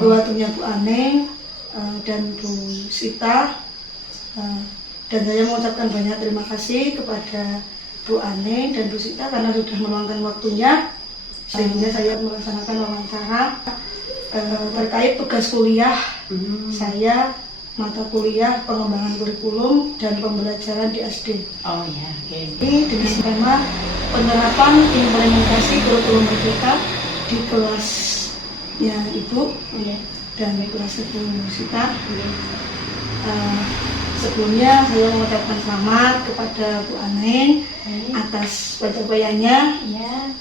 menunggu waktunya Bu Aneng dan Bu Sita. Dan saya mengucapkan banyak terima kasih kepada Bu Aneng dan Bu Sita karena sudah meluangkan waktunya sehingga saya melaksanakan wawancara terkait tugas kuliah saya, mata kuliah pengembangan kurikulum dan pembelajaran di SD. Oh ya, oke. Ini dengan tema penerapan implementasi kurikulum merdeka di kelasnya Ibu dan kelas 10 Sita. Sebelumnya saya mengucapkan selamat kepada Bu Aneng atas pencapaiannya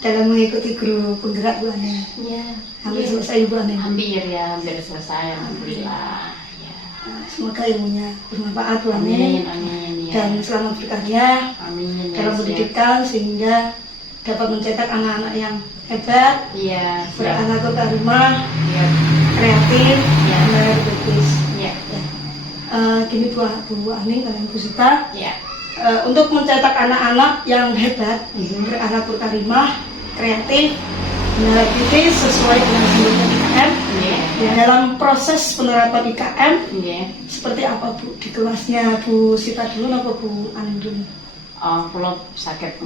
dalam mengikuti guru penggerak Bu Aneng. Hampir selesai Bu Aneng. Hampir selesai, alhamdulillah. Semoga ilmunya bermanfaat Bu Amin, Aneng amin, dan selamat berkarya dalam pendidikan sehingga dapat mencetak anak-anak yang hebat, berakhlak karimah, kreatif, berkritis. Gini Bu Aneng dan Bu Sita, untuk mencetak anak-anak yang hebat, berakhlak karimah, kreatif, kritis sesuai dengan standar IKM. Dalam proses penerapan IKM, seperti apa Bu? Di kelasnya Bu Sita dulu atau Bu Aneng dulu? Kalau sakit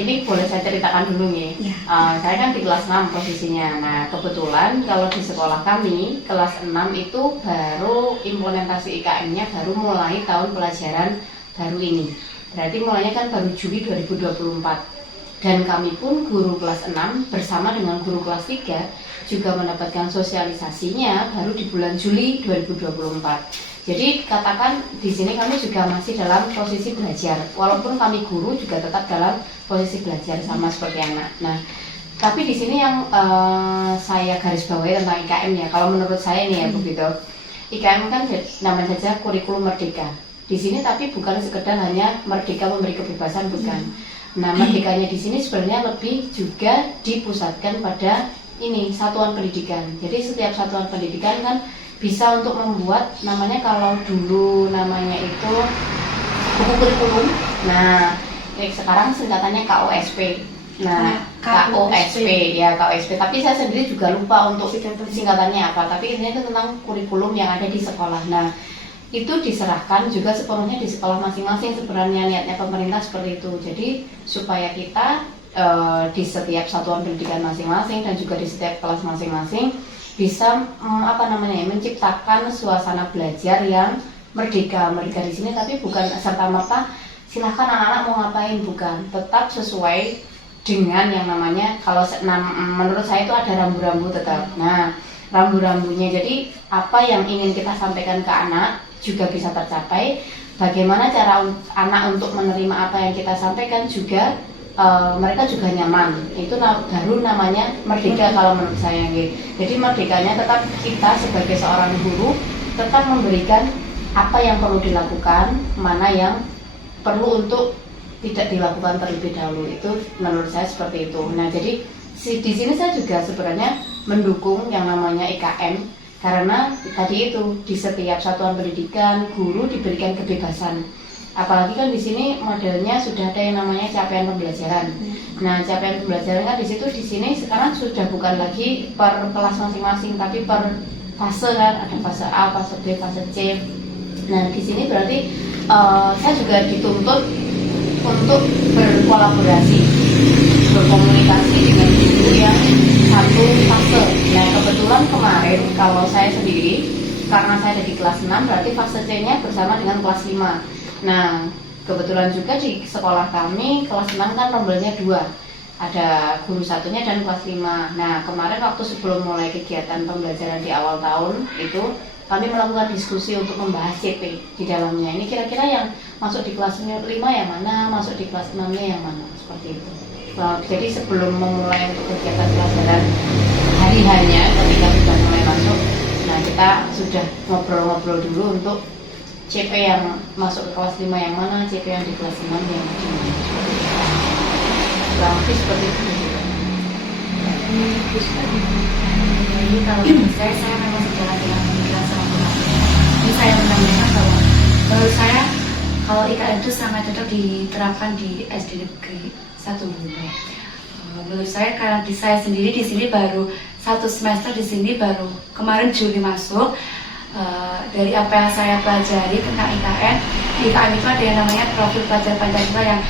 ini boleh saya ceritakan dulu nih. Saya kan di kelas 6 posisinya. Nah kebetulan kalau di sekolah kami kelas 6 itu baru implementasi IKM-nya baru mulai tahun pelajaran baru ini. Berarti mulainya kan baru Juli 2024. Dan kami pun guru kelas 6 bersama dengan guru kelas 3 juga mendapatkan sosialisasinya baru di bulan Juli 2024. Jadi katakan di sini kami juga masih dalam posisi belajar, walaupun kami guru juga tetap dalam posisi belajar sama seperti anak. Nah, tapi di sini yang saya garis bawahi tentang IKM ya, kalau menurut saya nih ya begitu. IKM kan namanya saja kurikulum merdeka. Di sini tapi bukan sekedar hanya merdeka memberi kebebasan, bukan. Nah, merdekanya di sini sebenarnya lebih juga dipusatkan pada ini satuan pendidikan. Jadi setiap satuan pendidikan kan bisa untuk membuat namanya kalau dulu namanya itu buku kurikulum. Nah, sekarang singkatannya KOSP. Nah, KOSP ya KOSP. Tapi saya sendiri juga lupa untuk singkatannya apa. Tapi intinya itu tentang kurikulum yang ada di sekolah. Nah, itu diserahkan juga sepenuhnya di sekolah masing-masing. Sebenarnya niatnya pemerintah seperti itu. Jadi supaya kita di setiap satuan pendidikan masing-masing dan juga di setiap kelas masing-masing bisa menciptakan suasana belajar yang merdeka di sini, tapi bukan serta-merta silahkan anak-anak mau ngapain, bukan, tetap sesuai dengan yang namanya kalau menurut saya itu ada rambu-rambu tetap. Nah, rambu-rambunya jadi apa yang ingin kita sampaikan ke anak juga bisa tercapai. Bagaimana cara anak untuk menerima apa yang kita sampaikan juga mereka juga nyaman. Itu baru namanya merdeka kalau menurut saya gitu. Jadi merdekanya tetap kita sebagai seorang guru tetap memberikan apa yang perlu dilakukan, mana yang perlu untuk tidak dilakukan terlebih dahulu. Itu menurut saya seperti itu. Nah, jadi di sini saya juga sebenarnya mendukung yang namanya IKM karena tadi itu di setiap satuan pendidikan guru diberikan kebebasan. Apalagi kan di sini modelnya sudah ada yang namanya capaian pembelajaran. Nah, capaian pembelajaran kan di sini sekarang sudah bukan lagi per kelas masing-masing, tapi per fase kan, ada fase A, fase B, fase C. Nah, di sini berarti saya juga dituntut untuk berkolaborasi, berkomunikasi dengan guru yang satu fase. Nah, kebetulan kemarin kalau saya sendiri, karena saya ada di kelas 6, berarti fase C-nya bersama dengan kelas 5. Nah, kebetulan juga di sekolah kami kelas 6 kan rombelnya 2. Ada guru satunya dan kelas 5. Nah, kemarin waktu sebelum mulai kegiatan pembelajaran di awal tahun itu kami melakukan diskusi untuk membahas CP di dalamnya. Ini kira-kira yang masuk di kelas 5 yang mana, masuk di kelas 6-nya yang mana, seperti itu. Nah, jadi sebelum memulai untuk kegiatan pelajaran hari-harinya ketika sudah mulai masuk, nah kita sudah ngobrol-ngobrol dulu untuk CP yang masuk ke kelas 5 yang mana, CP yang di kelas 6 yang mana. Kurang lebih seperti itu. Jadi kalau saya memang sejalan dengan pemikiran sama Bapak. Ini saya menyampaikan bahwa menurut saya kalau IKM itu sangat cocok diterapkan di SD Negeri 1 Bunda. Menurut saya karena saya sendiri di sini baru 1 semester di sini, baru kemarin Juli masuk. Dari apa yang saya pelajari tentang IKN, di IKN itu ada yang namanya profil pelajar Pancasila yang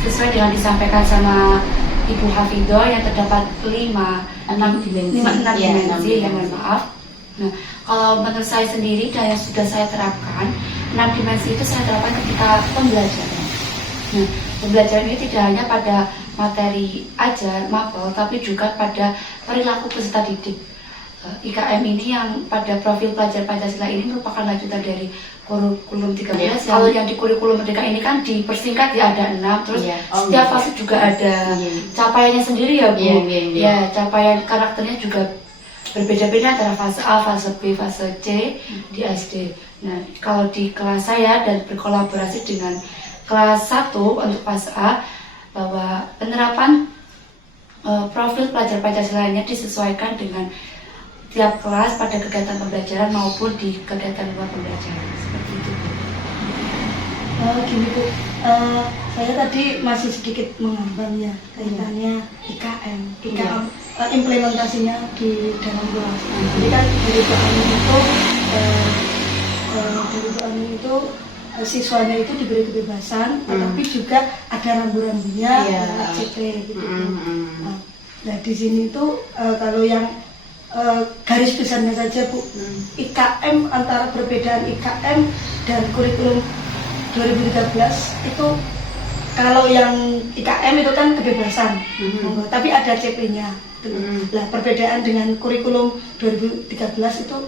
sesuai dengan disampaikan sama Ibu Hafidoh, yang terdapat 6 dimensi, ya, mohon maaf. Nah, kalau menurut saya sendiri dan yang sudah saya terapkan, 6 dimensi itu saya terapkan ketika pembelajaran. Nah, pembelajaran ini tidak hanya pada materi ajar, mapel, tapi juga pada perilaku peserta didik. IKM ini yang pada profil pelajar Pancasila ini merupakan lanjutan dari kurikulum 13. Ya. Kalau yang di kurikulum Merdeka ini kan dipersingkat ya, ada 6, terus setiap fase juga ada capaiannya sendiri ya Bu. Ya, capaian karakternya juga berbeda-beda antara fase A, fase B, fase C di SD. Nah, kalau di kelas saya dan berkolaborasi dengan kelas 1 untuk fase A, bahwa penerapan profil pelajar Pancasila-nya disesuaikan dengan tiap kelas pada kegiatan pembelajaran maupun di kegiatan luar pembelajaran, seperti itu. Gini Bu, saya tadi masih sedikit mengambang ya kaitannya IKM, implementasinya di dalam kelas. Jadi kan dari Bu Ani itu siswanya itu diberi kebebasan, tetapi juga ada rambu-rambunya, CP gitu. Nah di sini tuh kalau yang garis besarnya saja Bu, IKM, antara perbedaan IKM dan kurikulum 2013 itu, kalau yang IKM itu kan kebebasan, tapi ada CP-nya. Nah perbedaan dengan kurikulum 2013 itu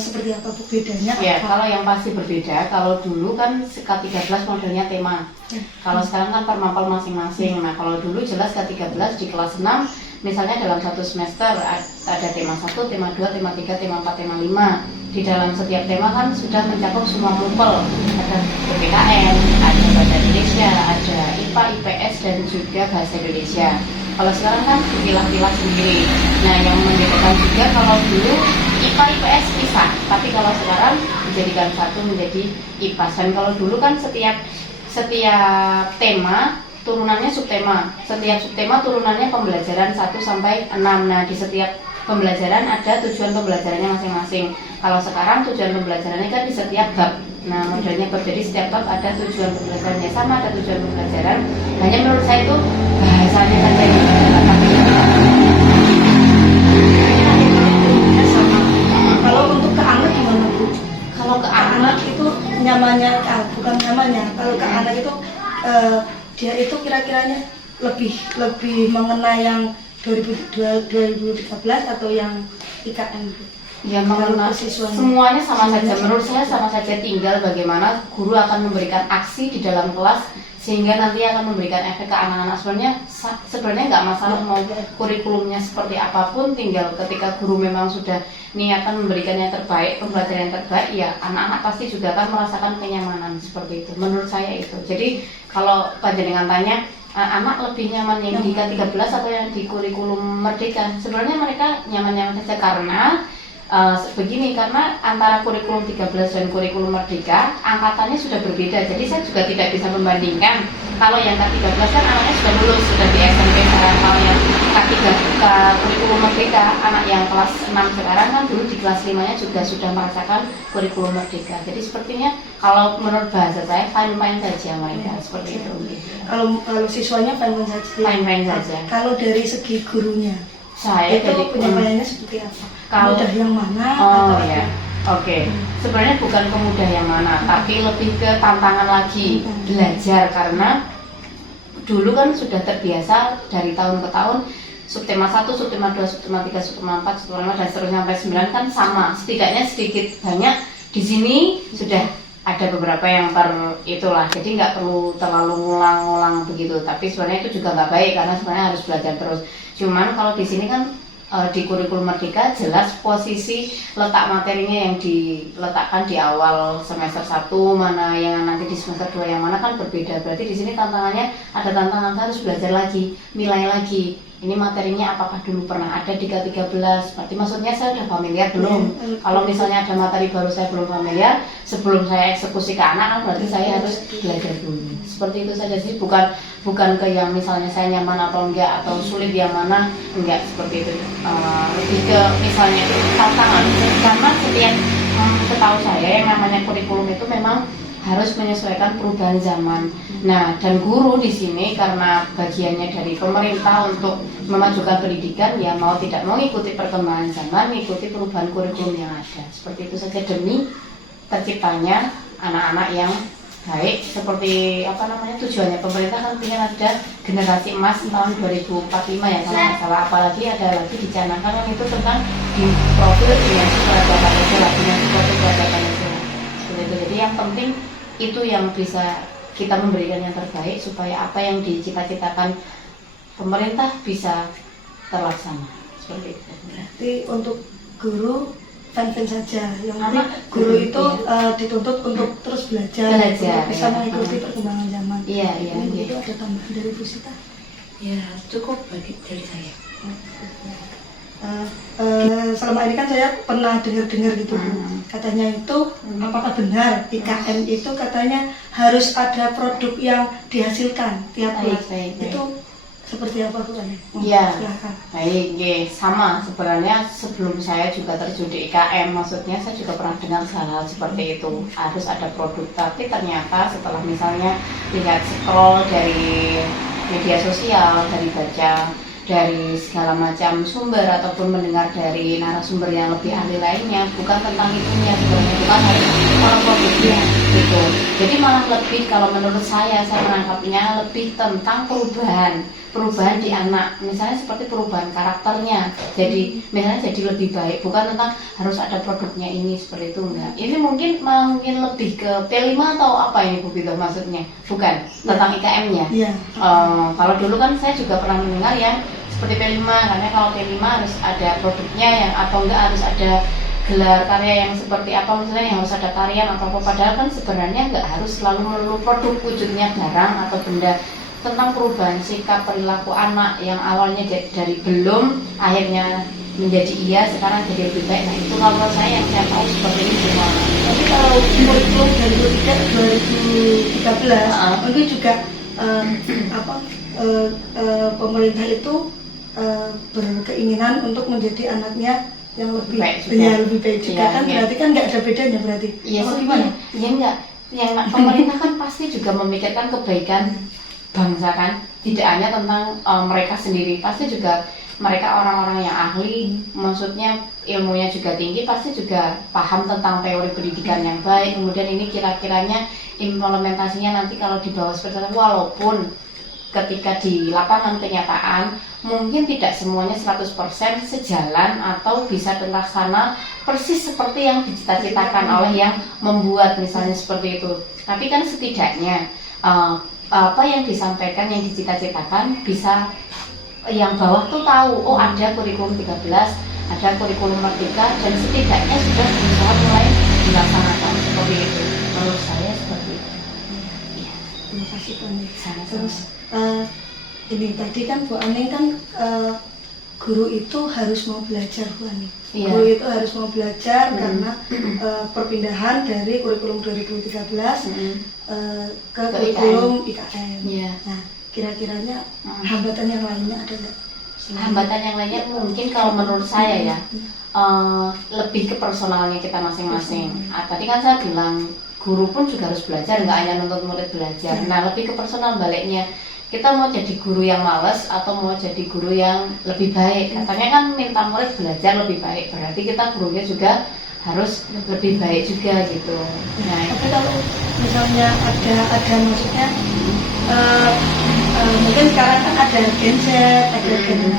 seperti apa Bu bedanya? Ya, kalau yang pasti berbeda, kalau dulu kan K13 modelnya tema, kalau sekarang kan per mapel masing-masing. Nah kalau dulu jelas K13 di kelas 6, misalnya dalam 1 semester ada tema 1, tema 2, tema 3, tema 4, tema 5. Di dalam setiap tema kan sudah mencakup semua mapel, ada PPKN, ada Bahasa Indonesia, ada IPA, IPS, dan juga Bahasa Indonesia. Kalau sekarang kan dipilah-pilah sendiri. Nah yang membedakan juga, kalau dulu IPA, IPS pisah, tapi kalau sekarang dijadikan satu menjadi IPAS. Dan kalau dulu kan setiap tema turunannya subtema, setiap subtema turunannya pembelajaran 1 sampai 6. Nah di setiap pembelajaran ada tujuan pembelajarannya masing-masing. Kalau sekarang tujuan pembelajarannya kan di setiap bab. Nah modelnya bab, jadi setiap bab ada tujuan pembelajarannya sama, ada tujuan pembelajaran. Hanya menurut saya itu bahasanya saja yang berbeda. Kalau untuk ke anak gimana Bu? Kalau ke anak itu nyamannya, bukan nyamannya, kalau ke anak itu dia itu kira-kiranya lebih mengenai yang 2013 atau yang IKM? Ya, mengenai semuanya sama saja. Menurut saya sama saja, tinggal bagaimana guru akan memberikan aksi di dalam kelas sehingga nanti akan memberikan efek ke anak-anak. Sebenarnya nggak masalah mau kurikulumnya seperti apapun, tinggal ketika guru memang sudah niatan memberikan yang terbaik, pembelajaran yang terbaik, ya anak-anak pasti juga akan merasakan kenyamanan seperti itu. Menurut saya itu. Jadi kalau panjenengan tanya, anak lebih nyaman yang di K13 atau yang di kurikulum Merdeka? Sebenarnya mereka nyaman-nyaman saja, karena begini, karena antara kurikulum 13 dan kurikulum Merdeka angkatannya sudah berbeda. Jadi saya juga tidak bisa membandingkan. Kalau yang K13 kan anaknya sudah lulus, sudah di SMP. Kalau yang K3 kurikulum Merdeka, anak yang kelas 6 sekarang kan dulu di kelas 5-nya juga sudah merasakan kurikulum Merdeka. Jadi sepertinya kalau menurut bahasa saya fine-fine saja mereka, seperti itu. Kalau siswanya fine-fine saja. Fine-fine saja. Kalau dari segi gurunya, saya itu penyampaiannya seperti apa? Kalau mudah yang mana? Oke. Sebenarnya bukan kemudah yang mana, tapi lebih ke tantangan lagi, belajar. Karena dulu kan sudah terbiasa dari tahun ke tahun, subtema 1, subtema 2, subtema 3, subtema 4, subtema 5, dan seterusnya sampai 9 kan sama. Setidaknya sedikit banyak di sini sudah ada beberapa yang itulah, jadi nggak perlu terlalu ngulang-ngulang begitu. Tapi sebenarnya itu juga nggak baik, karena sebenarnya harus belajar terus. Cuman kalau di sini kan di kurikulum Merdeka jelas posisi letak materinya yang diletakkan di awal semester 1, mana yang nanti di semester 2 yang mana kan berbeda. Berarti di sini tantangannya ada, tantangan harus belajar lagi, nilai lagi. ini materinya apakah dulu pernah ada di K13, berarti maksudnya saya sudah familiar belum? Kalau misalnya ada materi baru saya belum familiar, sebelum saya eksekusi ke anak kan berarti saya harus belajar dulu. Seperti itu saja sih, bukan ke yang misalnya saya nyaman atau enggak, atau sulit yang mana, enggak seperti itu. Lebih ke misalnya tantangan, karena setiap setahu saya yang namanya kurikulum itu memang harus menyesuaikan perubahan zaman. Nah, dan guru di sini karena bagiannya dari pemerintah untuk memajukan pendidikan, ya mau tidak mau mengikuti perkembangan zaman, mengikuti perubahan kurikulum yang ada. Seperti itu saja demi terciptanya anak-anak yang baik. Seperti apa namanya, tujuannya pemerintah kan ingin ada generasi emas tahun 2045 ya kalau nggak salah. Apalagi ada lagi dicanangkan kan itu tentang di profil dimensi peradaban Indonesia, dimensi profil peradaban Indonesia. Seperti itu. Jadi yang penting itu yang bisa kita memberikan yang terbaik supaya apa yang dicita-citakan pemerintah bisa terlaksana. Seperti itu. Berarti untuk guru fan-fan saja, yang penting guru itu dituntut untuk terus belajar, untuk bisa mengikuti perkembangan zaman. Iya. Itu ada tambahan dari Bu Sita? Ya cukup bagi dari saya. Selama ini kan saya pernah dengar gitu, katanya itu apakah benar IKM itu katanya harus ada produk yang dihasilkan tiap bulan? Itu seperti apa Bu? Iya, baik, sama sebenarnya sebelum saya juga terjun di IKM, maksudnya saya juga pernah dengar hal-hal seperti itu, harus ada produk, tapi ternyata setelah misalnya lihat scroll dari media sosial, dari baca dari segala macam sumber ataupun mendengar dari narasumber yang lebih ahli lainnya, bukan tentang itunya sebenarnya, bukan harus orang produknya gitu. Jadi malah lebih, kalau menurut saya menangkapnya lebih tentang perubahan di anak, misalnya seperti perubahan karakternya, jadi misalnya jadi lebih baik, bukan tentang harus ada produknya ini seperti itu, enggak. Ini mungkin lebih ke P5 atau apa ini Bu Bito maksudnya, bukan tentang IKM-nya. Kalau dulu kan saya juga pernah mendengar yang seperti P5, karena kalau P5 harus ada produknya yang, atau enggak harus ada gelar karya yang seperti apa, misalnya yang harus ada tarian atau apa, padahal kan sebenarnya enggak harus selalu melulu produk wujudnya barang atau benda, tentang perubahan sikap perilaku anak yang awalnya dari belum akhirnya menjadi iya, sekarang jadi lebih baik. Nah itu kalau saya yang saya tahu seperti itu gimana. Tapi kalau kurikulum dari 2013 itu juga pemerintah itu berkeinginan untuk menjadi anaknya yang lebih baik juga, kan berarti kan nggak ada bedanya berarti. Iya, gimana? Ya enggak, yang pemerintah kan pasti juga memikirkan kebaikan bangsa kan, tidak hanya tentang mereka sendiri, pasti juga mereka orang-orang yang ahli, maksudnya ilmunya juga tinggi, pasti juga paham tentang teori pendidikan yang baik. Kemudian ini kira-kiranya implementasinya nanti kalau dibawa seperti itu, walaupun ketika di lapangan kenyataan mungkin tidak semuanya 100% sejalan atau bisa terlaksana persis seperti yang dicita-citakan oleh yang membuat misalnya seperti itu. Tapi kan setidaknya apa yang disampaikan, yang dicita-citakan bisa yang bawah tuh tahu, oh ada kurikulum 13, ada kurikulum Merdeka, dan setidaknya sudah berusaha mulai dilaksanakan seperti itu. Menurut saya seperti itu. Ya, terima kasih Bu Ani. Terus ini tadi kan Bu Ani kan guru itu harus mau belajar Bu Ani. Guru itu harus mau belajar karena perpindahan dari kurikulum 2013 ke kurikulum IKM. Nah, kira-kiranya hambatan yang lainnya ada nggak? Hambatan yang lainnya mungkin kalau menurut saya ya lebih ke personalnya kita masing-masing. Tadi kan saya bilang guru pun juga harus belajar, nggak hanya nuntut murid belajar. Nah, lebih ke personal baliknya. Kita mau jadi guru yang malas atau mau jadi guru yang lebih baik. Katanya kan minta murid belajar lebih baik, berarti kita gurunya juga harus lebih baik juga gitu. Nah, tapi kalau misalnya ada maksudnya mungkin sekarang kan ada Gen Z, ada Gen Y.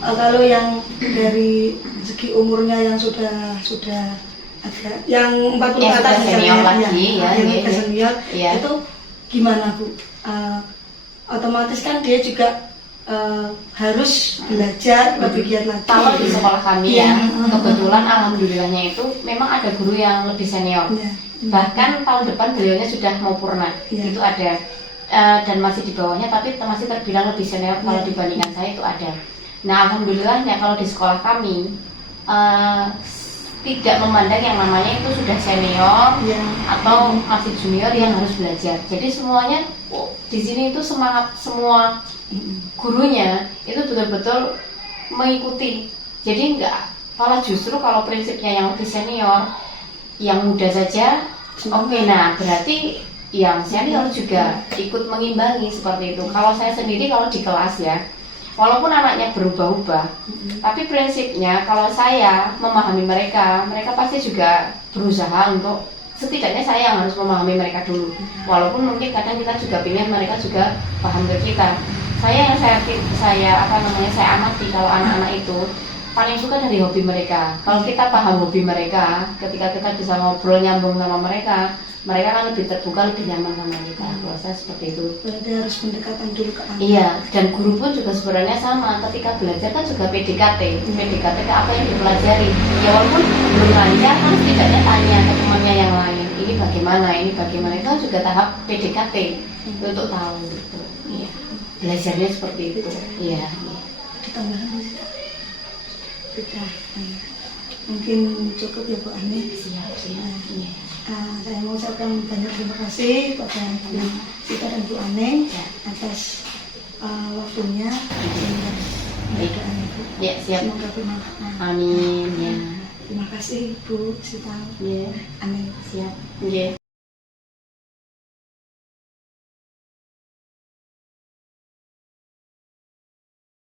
Kalau yang dari segi umurnya yang sudah ada yang 40 atas senior lagi senior, itu gimana Bu? Otomatis kan dia juga harus belajar lebih giat lagi. Kalau di sekolah kami kebetulan alhamdulillahnya itu memang ada guru yang lebih senior. Bahkan tahun depan beliaunya sudah mau purna. Itu ada dan masih di bawahnya, tapi masih terbilang lebih senior kalau dibandingkan saya itu ada. Nah, alhamdulillahnya kalau di sekolah kami tidak memandang yang namanya itu sudah senior atau masih junior yang harus belajar. Jadi semuanya di sini itu semangat semua gurunya itu betul-betul mengikuti. Jadi enggak, malah justru kalau prinsipnya yang lebih senior, yang muda saja, oke, nah berarti yang senior juga ikut mengimbangi seperti itu. Kalau saya sendiri kalau di kelas ya, walaupun anaknya berubah-ubah, tapi prinsipnya kalau saya memahami mereka, mereka pasti juga berusaha untuk setidaknya saya yang harus memahami mereka dulu. Walaupun mungkin kadang kita juga ingin mereka juga paham ke kita. Saya amati kalau anak-anak itu paling suka dari hobi mereka. Kalau kita paham hobi mereka, ketika kita bisa ngobrol nyambung sama mereka, mereka kan lebih terbuka, lebih nyaman sama kita. Kalau saya seperti itu. Berarti harus pendekatan dulu ke anak. Iya, dan guru pun juga sebenarnya sama. Ketika belajar kan juga PDKT ke apa yang dipelajari. Ya walaupun belum lancar, kan setidaknya tanya ke temannya yang lain. Ini bagaimana? Itu kan juga tahap PDKT untuk tahu. Gitu. Iya. Belajarnya seperti itu. Iya. Tambahan kita mungkin cukup ya Bu Ani. Siap. Iya. Saya mengucapkan banyak terima kasih kepada Bu Sita dan Bu Ani atas waktunya. Baik. Ya, siap. Semoga bermanfaat. Amin. Ya. Terima kasih Bu Sita. Ya. Amin. Siap. Ya.